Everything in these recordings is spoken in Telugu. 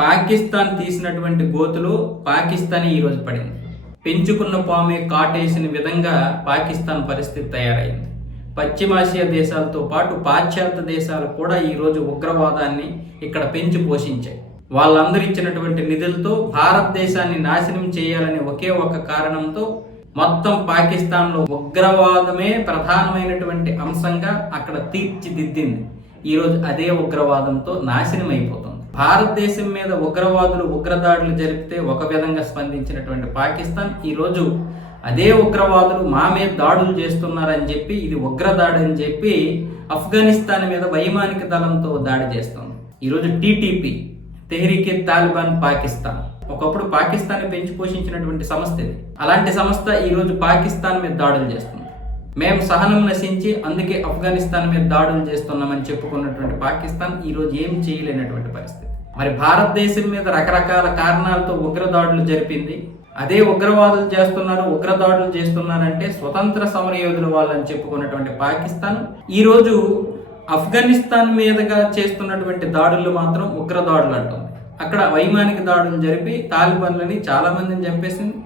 పాకిస్తాన్ తీసినటువంటి గోతులో పాకిస్తాన్ ఈరోజు పడింది. పెంచుకున్న పామే కాటేసిన విధంగా పాకిస్తాన్ పరిస్థితి తయారైంది. పశ్చిమాసియా దేశాలతో పాటు పాశ్చాత్య దేశాలు కూడా ఈరోజు ఉగ్రవాదాన్ని ఇక్కడ పెంచి పోషించాయి. వాళ్ళందరూ ఇచ్చినటువంటి నిధులతో భారతదేశాన్ని నాశనం చేయాలనే ఒకే ఒక కారణంతో మొత్తం పాకిస్తాన్లో ఉగ్రవాదమే ప్రధానమైనటువంటి అంశంగా అక్కడ తీర్చిదిద్దింది. ఈరోజు అదే ఉగ్రవాదంతో నాశనం అయిపోతుంది. భారతదేశం మీద ఉగ్రవాదులు ఉగ్రదాడులు జరిపితే ఒక విధంగా స్పందించినటువంటి పాకిస్తాన్ ఈరోజు అదే ఉగ్రవాదులు మా మీద దాడులు చేస్తున్నారని చెప్పి ఇది ఉగ్రదాడి అని చెప్పి ఆఫ్ఘనిస్తాన్ మీద వైమానిక దళంతో దాడి చేస్తుంది. ఈరోజు టీటీపీ తెహ్రీకే తాలిబాన్ పాకిస్తాన్ ఒకప్పుడు పాకిస్తాన్ పెంచి పోషించినటువంటి సంస్థ ఇది. అలాంటి సంస్థ ఈరోజు పాకిస్తాన్ మీద దాడులు చేస్తుంది. మేము సహనం నశించి అందుకే ఆఫ్ఘనిస్తాన్ మీద దాడులు చేస్తున్నామని చెప్పుకున్నటువంటి పాకిస్తాన్ ఈరోజు ఏం చేయలేనటువంటి పరిస్థితి. మరి భారతదేశం మీద రకరకాల కారణాలతో ఉగ్రదాడులు జరిపింది. అదే ఉగ్రవాదులు ఉగ్రదాడులు చేస్తున్నారంటే స్వతంత్ర సమరయోధుల వాళ్ళని చెప్పుకున్నటువంటి పాకిస్తాన్ ఈరోజు ఆఫ్ఘనిస్తాన్ మీదుగా చేస్తున్నటువంటి దాడులు మాత్రం ఉగ్రదాడులు అంటుంది. అక్కడ వైమానిక దాడులు జరిపి తాలిబాన్లని చాలా మందిని చంపేసింది.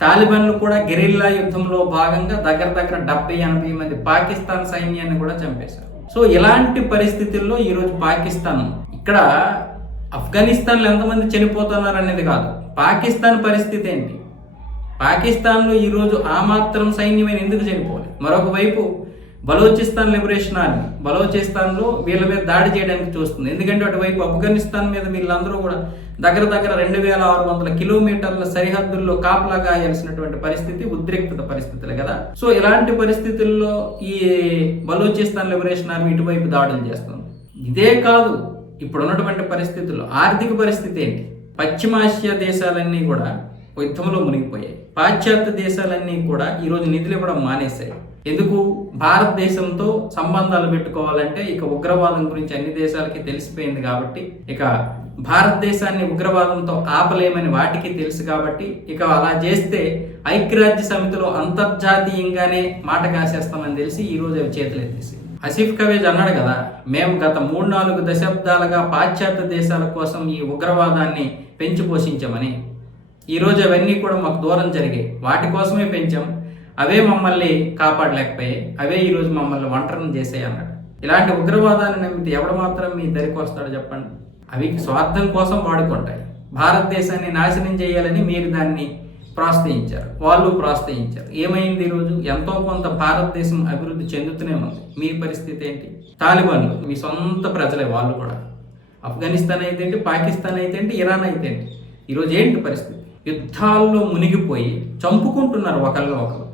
తాలిబాన్లు కూడా గెరిల్లా యుద్ధంలో భాగంగా దగ్గర 70-80 మంది పాకిస్తాన్ సైన్యాన్ని కూడా చంపేశారు. సో ఇలాంటి పరిస్థితుల్లో ఈరోజు పాకిస్తాన్ ఇక్కడ ఆఫ్ఘనిస్తాన్లో ఎంతమంది చనిపోతున్నారు అనేది కాదు, పాకిస్తాన్ పరిస్థితి ఏంటి, పాకిస్తాన్లో ఈరోజు ఆ మాత్రం సైన్యమైన ఎందుకు చనిపోవాలి. మరొక వైపు బలోచిస్తాన్ లిబరేషన్ ఆర్మీ బలోచిస్తాన్లో వీళ్ళ మీద దాడి చేయడానికి చూస్తుంది. ఎందుకంటే అటువైపు ఆఫ్ఘనిస్తాన్ మీద వీళ్ళందరూ కూడా దగ్గర 2600 కిలోమీటర్ల సరిహద్దుల్లో కాపలా గాయాల్సినటువంటి పరిస్థితి, ఉద్రిక్తత పరిస్థితులు కదా. సో ఇలాంటి పరిస్థితుల్లో ఈ బలోచిస్తాన్ లిబరేషన్ ఆర్మీ ఇటువైపు దాడులు చేస్తుంది. ఇదే కాదు, ఇప్పుడు ఉన్నటువంటి పరిస్థితుల్లో ఆర్థిక పరిస్థితి ఏంటి, పశ్చిమాసియా దేశాలన్నీ కూడా యుద్ధంలో మునిగిపోయాయి. పాశ్చాత్య దేశాలన్నీ కూడా ఈరోజు నిధులు ఇవ్వడం మానేశాయి. ఎందుకు? భారతదేశంతో సంబంధాలు పెట్టుకోవాలంటే ఇక ఉగ్రవాదం గురించి అన్ని దేశాలకి తెలిసిపోయింది కాబట్టి, ఇక భారతదేశాన్ని ఉగ్రవాదంతో ఆపలేమని వాటికి తెలుసు కాబట్టి, ఇక అలా చేస్తే ఐక్యరాజ్య సమితిలో అంతర్జాతీయంగానే మాట కాసేస్తామని తెలిసి ఈరోజు అవి చేతులెత్తేసి ఆసిఫ్ కవేజ్ అన్నాడు కదా, మేము గత 3-4 దశాబ్దాలుగా పాశ్చాత్య దేశాల కోసం ఈ ఉగ్రవాదాన్ని పెంచి పోషించామని. ఈరోజు అవన్నీ కూడా మాకు దూరం జరిగాయి, వాటి కోసమే పెంచాం, అవే మమ్మల్ని కాపాడలేకపోయాయి, అవే ఈరోజు మమ్మల్ని ఒంటరిని చేసాయి అన్నాడు. ఇలాంటి ఉగ్రవాదాన్ని నమ్మితే ఎవడు మాత్రం మీ దరికి వస్తాడు చెప్పండి. అవి స్వార్థం కోసం వాడుకుంటాయి. భారతదేశాన్ని నాశనం చేయాలని మీరు దాన్ని ప్రోత్సహించారు, వాళ్ళు ప్రోత్సహించారు. ఏమైంది? ఈరోజు ఎంతో కొంత భారతదేశం అభివృద్ధి చెందుతూనే ఉంది. మీ పరిస్థితి ఏంటి? తాలిబాన్లు మీ సొంత ప్రజలే, వాళ్ళు కూడా ఆఫ్ఘనిస్తాన్ అయితే ఏంటి, పాకిస్తాన్ అయితే ఏంటి, ఇరాన్ అయితే ఏంటి, ఈరోజు ఏంటి పరిస్థితి? యుద్ధాల్లో మునిగిపోయి చంపుకుంటున్నారు ఒకళ్ళు ఒకరు.